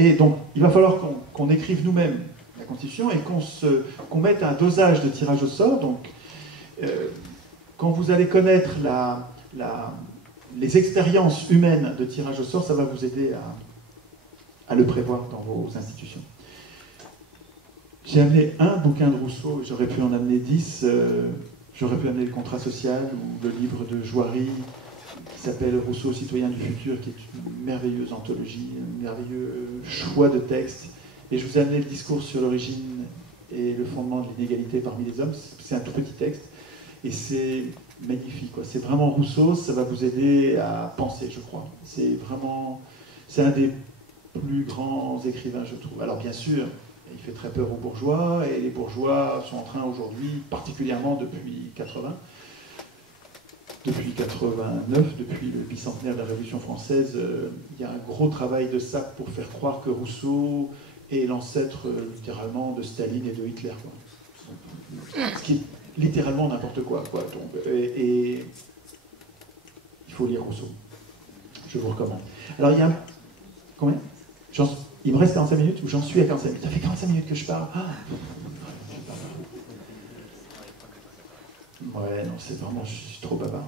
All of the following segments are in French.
Et donc, il va falloir qu'on écrive nous-mêmes la Constitution et qu'on mette un dosage de tirage au sort. Donc, quand vous allez connaître les expériences humaines de tirage au sort, ça va vous aider à le prévoir dans vos institutions. J'ai amené un bouquin de Rousseau, j'aurais pu en amener 10. J'aurais pu amener le contrat social ou le livre de Joiry qui s'appelle Rousseau, citoyen du futur, qui est une merveilleuse anthologie, un merveilleux choix de texte. Et je vous ai amené le discours sur l'origine et le fondement de l'inégalité parmi les hommes. C'est un tout petit texte et c'est magnifique, quoi. C'est vraiment Rousseau, ça va vous aider à penser, je crois. C'est un des plus grands écrivains, je trouve. Alors bien sûr, il fait très peur aux bourgeois, et les bourgeois sont en train aujourd'hui, particulièrement depuis 89, depuis le bicentenaire de la Révolution française, il y a un gros travail de sape pour faire croire que Rousseau est l'ancêtre littéralement de Staline et de Hitler, quoi. Ce qui est littéralement n'importe quoi. Et il faut lire Rousseau. Je vous recommande. Alors il y a combien? Il me reste 45 minutes, ou j'en suis à 45 minutes. Ça fait 45 minutes que je parle. Ouais, non, c'est vraiment, je suis trop bavard.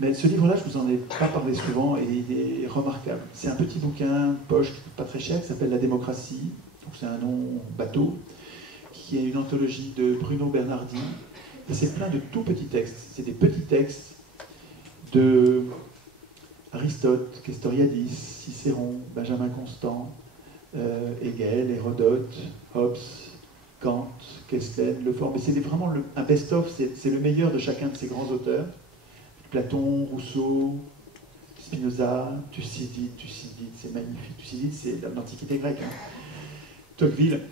Mais ce livre-là, je vous en ai pas parlé souvent, et il est remarquable. C'est un petit bouquin, poche, qui coûte pas très cher, qui s'appelle La démocratie. Donc c'est un nom bateau, qui est une anthologie de Bruno Bernardi. Et c'est plein de tout petits textes. C'est des petits textes de Aristote, Castoriadis, Cicéron, Benjamin Constant, Hegel, Hérodote, Hobbes, Kant, Kestel, Lefort. Mais c'est vraiment un best-of, c'est le meilleur de chacun de ces grands auteurs. Platon, Rousseau, Spinoza, Thucydide, c'est magnifique. Thucydide, c'est l'Antiquité grecque. Hein. Tocqueville.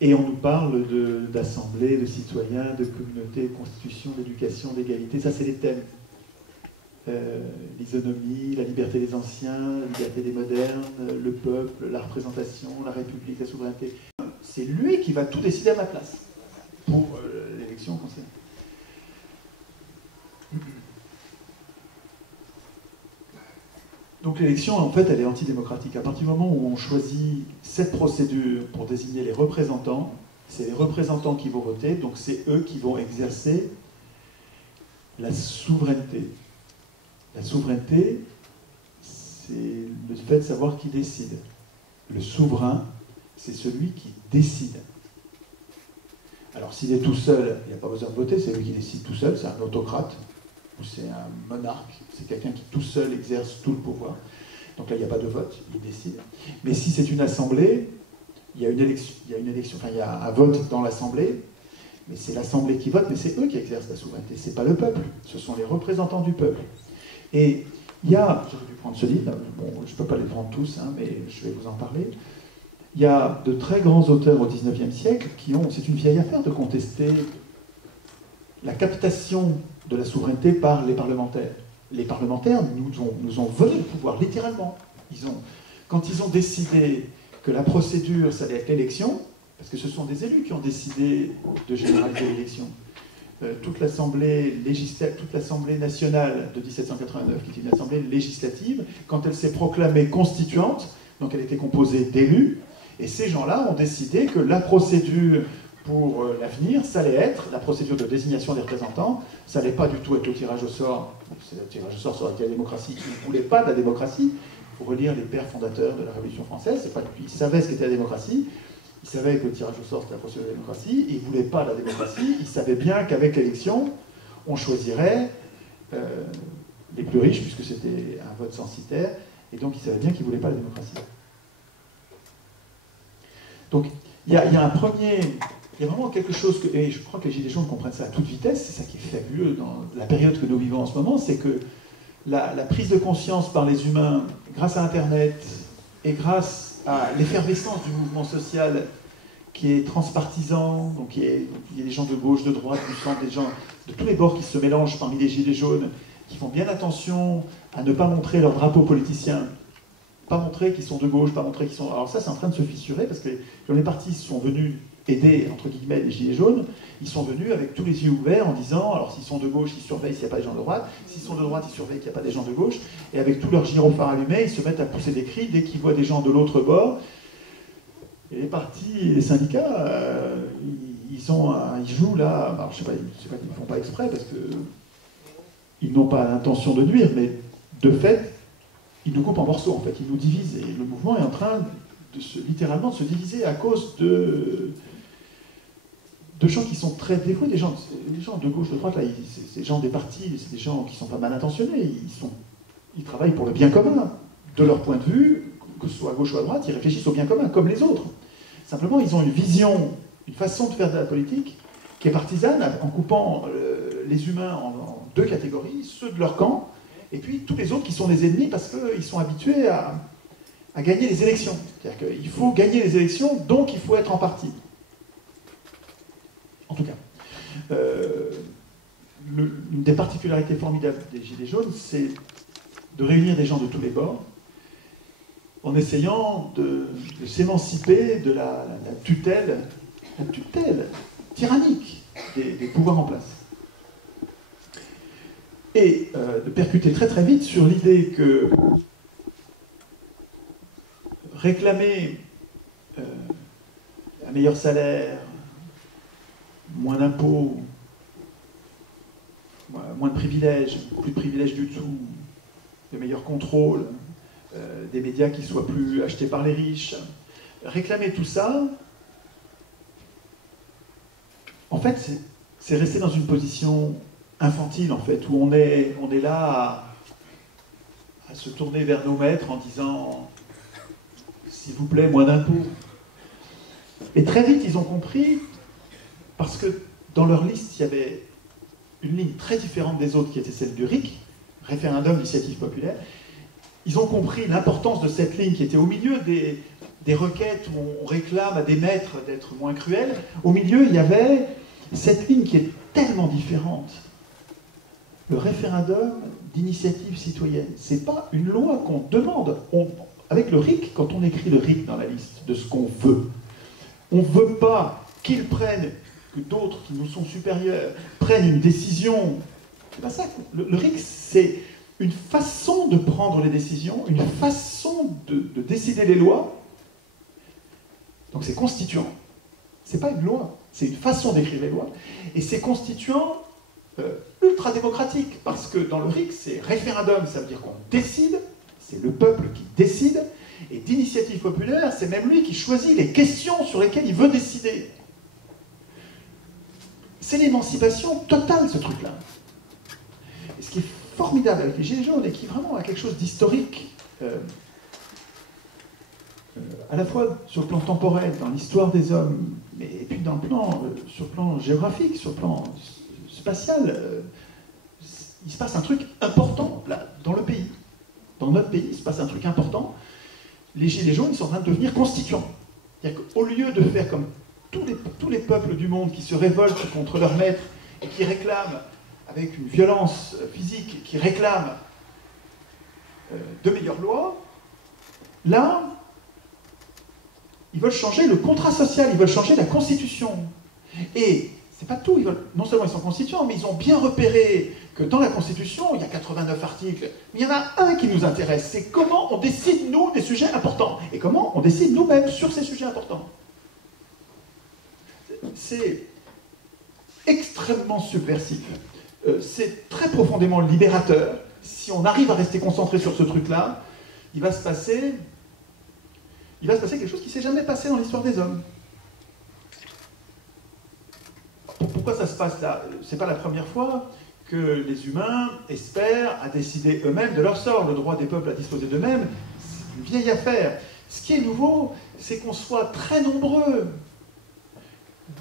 Et on nous parle d'assemblée, de citoyens, de communauté, de constitution, d'éducation, d'égalité. Ça, c'est les thèmes. L'isonomie, la liberté des anciens, la liberté des modernes, le peuple, la représentation, la République, la souveraineté. C'est lui qui va tout décider à ma place pour l'élection conseillère. Donc l'élection, en fait, elle est antidémocratique. À partir du moment où on choisit cette procédure pour désigner les représentants, c'est les représentants qui vont voter, donc c'est eux qui vont exercer la souveraineté. La souveraineté, c'est le fait de savoir qui décide. Le souverain, c'est celui qui décide. Alors s'il est tout seul, il n'y a pas besoin de voter, c'est lui qui décide tout seul, c'est un autocrate, ou c'est un monarque, c'est quelqu'un qui tout seul exerce tout le pouvoir. Donc là, il n'y a pas de vote, il décide. Mais si c'est une assemblée, il y a une élection, enfin il y a un vote dans l'assemblée, mais c'est l'assemblée qui vote, mais c'est eux qui exercent la souveraineté, c'est pas le peuple, ce sont les représentants du peuple. Et il y a, j'aurais dû prendre ce livre, bon, je ne peux pas les prendre tous, hein, mais je vais vous en parler. Il y a de très grands auteurs au XIXe siècle qui ont, c'est une vieille affaire de contester la captation de la souveraineté par les parlementaires. Les parlementaires nous ont volé le pouvoir, littéralement. Quand ils ont décidé que la procédure, ça allait être l'élection, parce que ce sont des élus qui ont décidé de généraliser l'élection, toute l'Assemblée nationale de 1789, qui est une assemblée législative, quand elle s'est proclamée constituante, donc elle était composée d'élus, et ces gens-là ont décidé que la procédure pour l'avenir, ça allait être la procédure de désignation des représentants, ça n'allait pas du tout être le tirage au sort, le tirage au sort sur la démocratie, ils ne voulaient pas de la démocratie. Il faut relire les pères fondateurs de la Révolution française, ils savaient ce qu'était la démocratie, ils savaient que le tirage au sort c'était la procédure de la démocratie, ils ne voulaient pas la démocratie, ils savaient bien qu'avec l'élection, on choisirait les plus riches, puisque c'était un vote censitaire, et donc ils savaient bien qu'ils ne voulaient pas la démocratie. Donc il y a vraiment quelque chose que, et je crois que les Gilets jaunes comprennent ça à toute vitesse, c'est ça qui est fabuleux dans la période que nous vivons en ce moment, c'est que la prise de conscience par les humains, grâce à Internet, et grâce à l'effervescence du mouvement social qui est transpartisan, donc il y a des gens de gauche, de droite, du centre, des gens de tous les bords qui se mélangent parmi les Gilets jaunes, qui font bien attention à ne pas montrer leur drapeau politicien, pas montrer qu'ils sont de gauche, pas montrer qu'ils sont... Alors ça, c'est en train de se fissurer, parce que les partis sont venus aider, entre guillemets, les gilets jaunes, ils sont venus avec tous les yeux ouverts en disant, alors s'ils sont de gauche, ils surveillent s'il n'y a pas des gens de droite, s'ils sont de droite, ils surveillent qu'il n'y a pas des gens de gauche, et avec tous leurs gyrophares allumés, ils se mettent à pousser des cris dès qu'ils voient des gens de l'autre bord. Et les partis et les syndicats, ils jouent là, alors je sais pas qu'ils ne font pas exprès, parce qu'ils n'ont pas l'intention de nuire, mais de fait, ils nous coupent en morceaux, en fait, ils nous divisent, et le mouvement est en train littéralement de se diviser à cause de gens qui sont très dévoués, les gens de gauche, de droite, là, c'est des gens des partis, c'est des gens qui sont pas mal intentionnés, ils travaillent pour le bien commun, de leur point de vue, que ce soit à gauche ou à droite, ils réfléchissent au bien commun, comme les autres. Simplement, ils ont une vision, une façon de faire de la politique qui est partisane, en coupant les humains en deux catégories, ceux de leur camp, et puis tous les autres qui sont des ennemis parce qu'ils sont habitués à gagner les élections. C'est-à-dire qu'il faut gagner les élections, donc il faut être en parti. En tout cas, une des particularités formidables des Gilets jaunes, c'est de réunir des gens de tous les bords, en essayant de s'émanciper de la tutelle tyrannique des pouvoirs en place. Et de percuter très très vite sur l'idée que réclamer un meilleur salaire, moins d'impôts, moins de privilèges, plus de privilèges du tout, de meilleurs contrôles, des médias qui soient plus achetés par les riches. Réclamer tout ça, en fait, c'est rester dans une position infantile, en fait, où on est là à se tourner vers nos maîtres en disant « s'il vous plaît, moins d'impôts ». Et très vite, ils ont compris, parce que dans leur liste, il y avait une ligne très différente des autres qui était celle du RIC, référendum d'initiative populaire. Ils ont compris l'importance de cette ligne qui était au milieu des requêtes où on réclame à des maîtres d'être moins cruels. Au milieu, il y avait cette ligne qui est tellement différente. Le référendum d'initiative citoyenne, ce n'est pas une loi qu'on demande. Avec le RIC, quand on écrit le RIC dans la liste de ce qu'on veut, on ne veut pas qu'ils prennent, que d'autres qui nous sont supérieurs, prennent une décision. C'est pas ça. Le RIC, c'est une façon de prendre les décisions, une façon de décider les lois. Donc c'est constituant. C'est pas une loi, c'est une façon d'écrire les lois. Et c'est constituant ultra démocratique, parce que dans le RIC, c'est référendum, ça veut dire qu'on décide, c'est le peuple qui décide, et d'initiative populaire, c'est même lui qui choisit les questions sur lesquelles il veut décider. C'est l'émancipation totale, ce truc-là. Et ce qui est formidable avec les Gilets jaunes, et qui vraiment a quelque chose d'historique, à la fois sur le plan temporel, dans l'histoire des hommes, et puis sur le plan géographique, sur le plan spatial, il se passe un truc important là, dans le pays. Dans notre pays, il se passe un truc important. Les Gilets jaunes, ils sont en train de devenir constituants. C'est-à-dire qu'au lieu de faire comme tous les peuples du monde qui se révoltent contre leurs maîtres et qui réclament, avec une violence physique, qui réclament de meilleures lois, là, ils veulent changer le contrat social, ils veulent changer la Constitution. Et c'est pas tout, non seulement ils sont constituants, mais ils ont bien repéré que dans la Constitution, il y a 89 articles, mais il y en a un qui nous intéresse, c'est comment on décide, nous, des sujets importants, et comment on décide nous-mêmes sur ces sujets importants. C'est extrêmement subversif, c'est très profondément libérateur. Si on arrive à rester concentré sur ce truc-là, il va se passer quelque chose qui ne s'est jamais passé dans l'histoire des hommes. Pourquoi ça se passe là? C'est pas la première fois que les humains espèrent à décider eux-mêmes de leur sort. Le droit des peuples à disposer d'eux-mêmes, c'est une vieille affaire. Ce qui est nouveau, c'est qu'on soit très nombreux,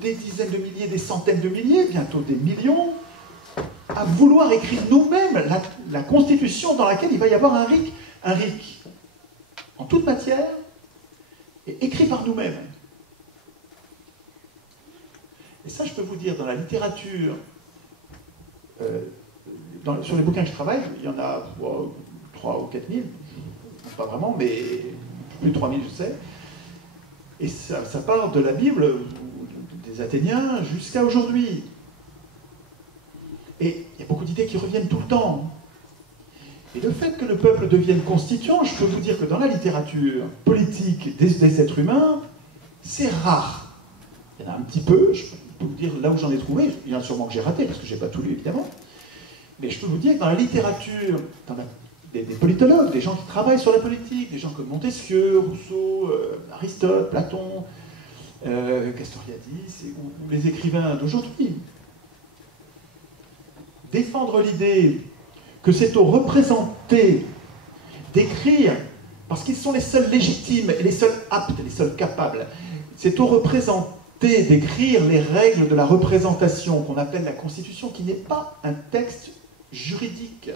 des dizaines de milliers, des centaines de milliers, bientôt des millions, à vouloir écrire nous-mêmes la Constitution dans laquelle il va y avoir un RIC en toute matière, et écrit par nous-mêmes. Et ça, je peux vous dire, dans la littérature, sur les bouquins que je travaille, il y en a 3 ou 4 000, pas vraiment, mais plus de 3 000, je sais. Et ça part de la Bible, des Athéniens jusqu'à aujourd'hui. Et il y a beaucoup d'idées qui reviennent tout le temps. Et le fait que le peuple devienne constituant, je peux vous dire que dans la littérature politique des êtres humains, c'est rare. Il y en a un petit peu, je peux vous dire là où j'en ai trouvé, il y en a sûrement que j'ai raté, parce que je n'ai pas tout lu évidemment, mais je peux vous dire que dans la littérature, des politologues, des gens qui travaillent sur la politique, des gens comme Montesquieu, Rousseau, Aristote, Platon, Castoriadis, ou les écrivains d'aujourd'hui, défendre l'idée que c'est aux représentés d'écrire, parce qu'ils sont les seuls légitimes, et les seuls aptes, les seuls capables, c'est aux représentés d'écrire les règles de la représentation qu'on appelle la Constitution, qui n'est pas un texte juridique.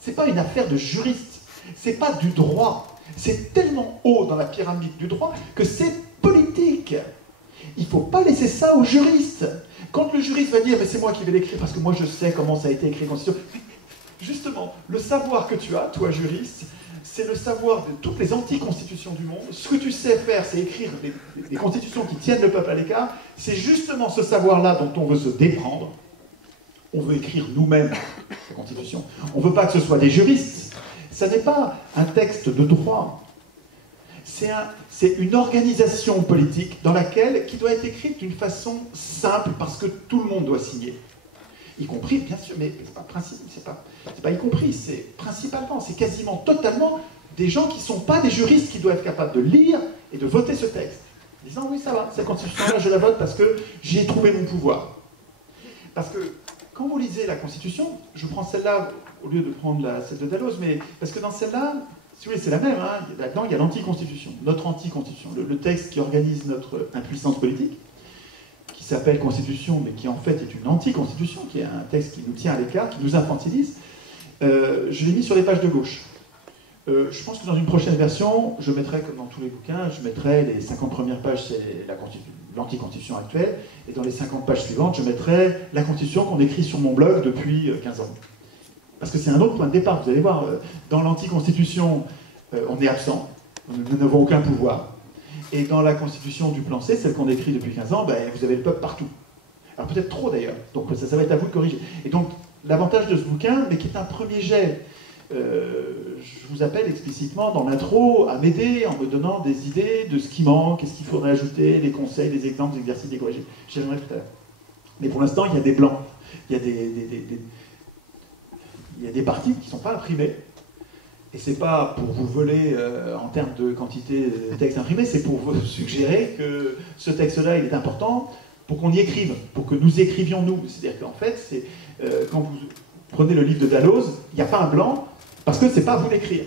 C'est pas une affaire de juriste, c'est pas du droit. C'est tellement haut dans la pyramide du droit que c'est politique. Il ne faut pas laisser ça aux juristes. Quand le juriste va dire « mais c'est moi qui vais l'écrire parce que moi je sais comment ça a été écrit, Constitution », justement, le savoir que tu as, toi juriste, c'est le savoir de toutes les anti-constitutions du monde. Ce que tu sais faire, c'est écrire des constitutions qui tiennent le peuple à l'écart. C'est justement ce savoir-là dont on veut se déprendre. On veut écrire nous-mêmes la Constitution. On ne veut pas que ce soit des juristes. Ça n'est pas un texte de droit. C'est une organisation politique qui doit être écrite d'une façon simple parce que tout le monde doit signer. Y compris, bien sûr, mais c'est pas y compris, c'est principalement, c'est quasiment totalement des gens qui ne sont pas des juristes qui doivent être capables de lire et de voter ce texte. En disant oui, ça va, cette Constitution-là, je la vote parce que j'y ai trouvé mon pouvoir. Parce que quand vous lisez la Constitution, je prends celle-là au lieu de prendre celle de Dalloz, mais parce que dans celle-là, si vous voulez, c'est la même. Hein. Là-dedans, il y a l'anti-constitution, notre anti-constitution, le texte qui organise notre impuissance politique, qui s'appelle Constitution, mais qui en fait est une anti-constitution, qui est un texte qui nous tient à l'écart, qui nous infantilise. Je l'ai mis sur les pages de gauche. Je pense que dans une prochaine version, je mettrai, comme dans tous les bouquins, je mettrai les 50 premières pages, c'est l'anti-constitution actuelle, et dans les 50 pages suivantes, je mettrai la constitution qu'on écrit sur mon blog depuis 15 ans. Parce que c'est un autre point de départ, vous allez voir, dans l'anti-constitution, on est absent, nous n'avons aucun pouvoir. Et dans la constitution du plan C, celle qu'on écrit depuis 15 ans, ben, vous avez le peuple partout. Alors peut-être trop d'ailleurs, donc ça va être à vous de corriger. Et donc, l'avantage de ce bouquin, mais qui est un premier jet, je vous appelle explicitement dans l'intro à m'aider en me donnant des idées de ce qui manque, qu'est-ce qu'il faudrait ajouter, des conseils, des exemples, des exercices, des corrigés. J'y reviendrai tout à l'heure. Mais pour l'instant, il y a des blancs. Il y a des parties qui ne sont pas imprimées. Et c'est pas pour vous voler en termes de quantité de textes imprimés, c'est pour vous suggérer que ce texte-là, il est important pour qu'on y écrive, pour que nous écrivions nous. C'est-à-dire qu'en fait, quand vous prenez le livre de Dalloz, il n'y a pas un blanc, parce que c'est pas à vous d'écrire.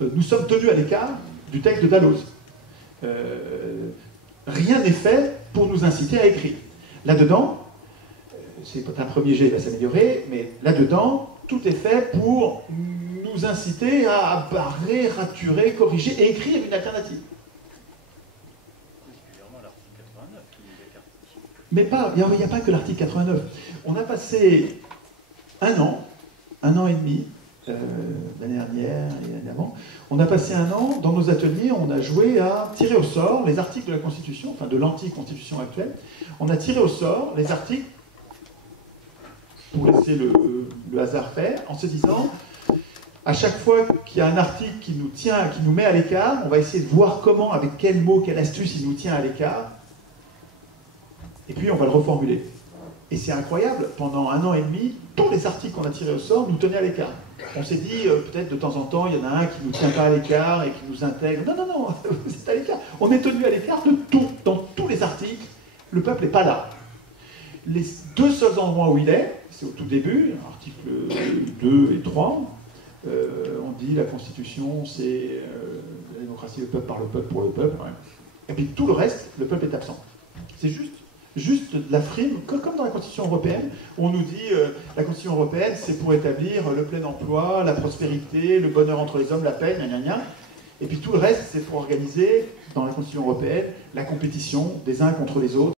Nous sommes tenus à l'écart du texte de Dalloz. Rien n'est fait pour nous inciter à écrire. Là-dedans, c'est un premier jet, il va s'améliorer, mais là-dedans, tout est fait pour nous inciter à barrer, raturer, corriger et écrire une alternative. Particulièrement l'article 89 qui nous écarte. Mais pas, il n'y a pas que l'article 89. On a passé un an et demi, l'année dernière et l'année avant, on a passé un an, dans nos ateliers, on a joué à tirer au sort les articles de la Constitution, enfin de l'anti-constitution actuelle. On a tiré au sort les articles pour laisser le hasard faire, en se disant, à chaque fois qu'il y a un article qui nous met à l'écart, on va essayer de voir comment, avec quel mot, quelle astuce il nous tient à l'écart, et puis on va le reformuler. Et c'est incroyable, pendant un an et demi, tous les articles qu'on a tirés au sort nous tenaient à l'écart. On s'est dit, peut-être de temps en temps, il y en a un qui ne nous tient pas à l'écart et qui nous intègre. Non, non, non, c'est à l'écart. On est tenu à l'écart de tout, dans tous les articles. Le peuple n'est pas là. Les deux seuls endroits où il est, c'est au tout début, articles 2 et 3, on dit la Constitution, c'est la démocratie, le peuple par le peuple, pour le peuple. Ouais. Et puis tout le reste, le peuple est absent. C'est juste de la frime, comme dans la Constitution européenne, où on nous dit la Constitution européenne, c'est pour établir le plein emploi, la prospérité, le bonheur entre les hommes, la paix, gna gna gna. Et puis tout le reste, c'est pour organiser, dans la Constitution européenne, la compétition des uns contre les autres.